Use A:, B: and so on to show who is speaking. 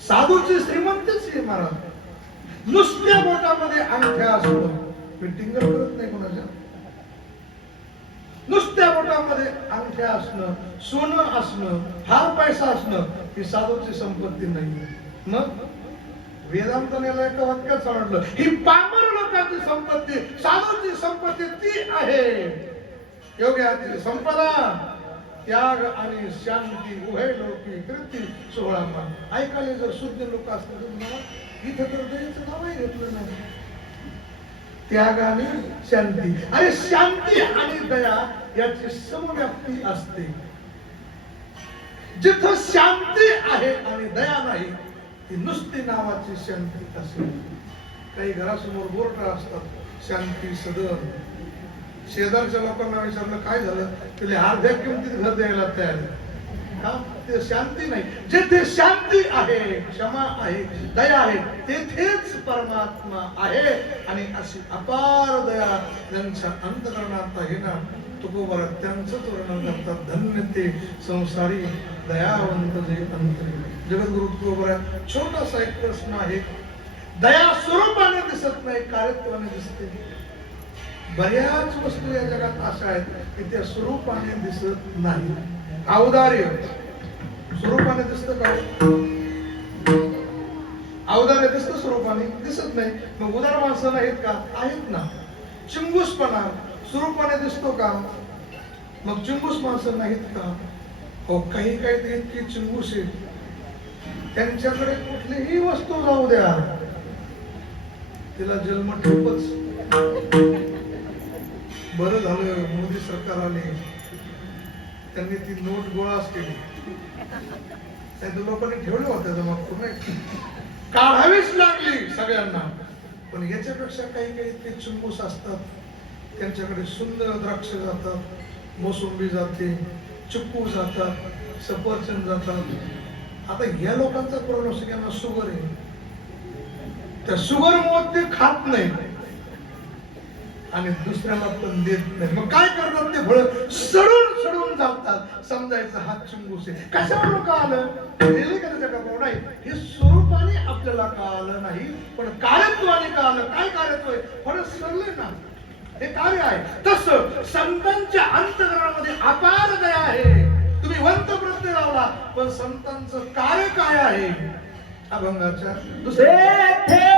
A: साधूचे श्रीमंतच आहे महाराज नुसत्या बोटामध्ये अंगठ्या असतो. मी करत नाही कोणाच्या नुसत्या बोटामध्ये अंगठ्या असणं सोनं असणं हार पैसा असणं ही साधूची संपत्ती नाही. मग? वेदांतानेला एका वाक्यात सांगितलं ही पामर लोकांची संपत्ती साधूची संपत्ती ती आहे. योग्यातील संपदा त्याग आणि शांती उभय लोकी कृती सोहळा ऐकायला जर शुद्ध लोक असतील तर मला इथं तर दयेचं नावही घेतलं नाही. त्याग आणि शांती. आणि शांती आणि दया याची समव्याप्ती असते. जिथं शांती आहे आणि दया नाही ती नुसती नावाची शांती असेल. काही घरासमोर बोर्ड असतात शांती सदन. शेजारच्या लोकांना विचारलं काय झालं? त्याला अर्ध्या किमतीत घर द्यायला तयार आहे. ते शांती नाही. जिथे शांती आहे क्षमा आहे दया आहे तेथेच परमात्मा आहे. आणि अशी अपार दया त्यांच्या अंतकरणात आहे ना तुकोबर त्यांचंच वर्णन करतात. धन्य ते संसारी दयावंत जे अंतरी जगद्गुरु तुकोबर छोटासा एक प्रश्न आहे. दया स्वरूपाने दिसत नाही कार्यत्वाने दिसते. बऱ्याच वस्तू या जगात अशा आहेत की त्या स्वरूपाने दिसत नाही. औदार्य स्वरूपाने दिसत का? औदार्य दिसत स्वरूपाने दिसत नाही. मग उदार माणसं नाहीत का? आहेत ना. चिंगूसपणा. स्वरूपाने दिसतो का? मग चिंगूस माणसं नाहीत का? हो काही काही ते इतकी चिंगूस आहेत. त्यांच्याकडे कुठलीही वस्तू जाऊ द्या. तिला जन्म ठेपच. सरकार आले त्यांनी ती नोट गोळाच केली. त्या लोकांनी ठेवलं होतं जमा करून काढावीच लागली सगळ्यांना. पण याच्यापेक्षा काही काही ते चुंबूस असतात. त्यांच्याकडे सुंदर द्राक्ष जातात मोसंबी जाते चिक्कू जातात सफरचंद जातात. आता या लोकांचा प्रॉब्लेम सगळ्यांना शुगर आहे. त्या शुगर मुळे ते खात नाही आणि दुसऱ्याला पण देत नाही. मग काय करतात ते फळ? सडून सडून जातात. समजायचं हा चिंगूस आहे. कशावर का आलं? का त्याच्या नाही. हे स्वरूपाने आपल्याला का आलं नाही. पण कार्यत्वाने का आलं काय कार्यत्व आहे? फळ सरले ना. हे कार्य आहे. तस संतांच्या अंतकरणामध्ये अपार दया आहे. तुम्ही वंत प्रत्यय लावला पण संतांचं कार्य काय आहे? अभंगाच्या दुसऱ्या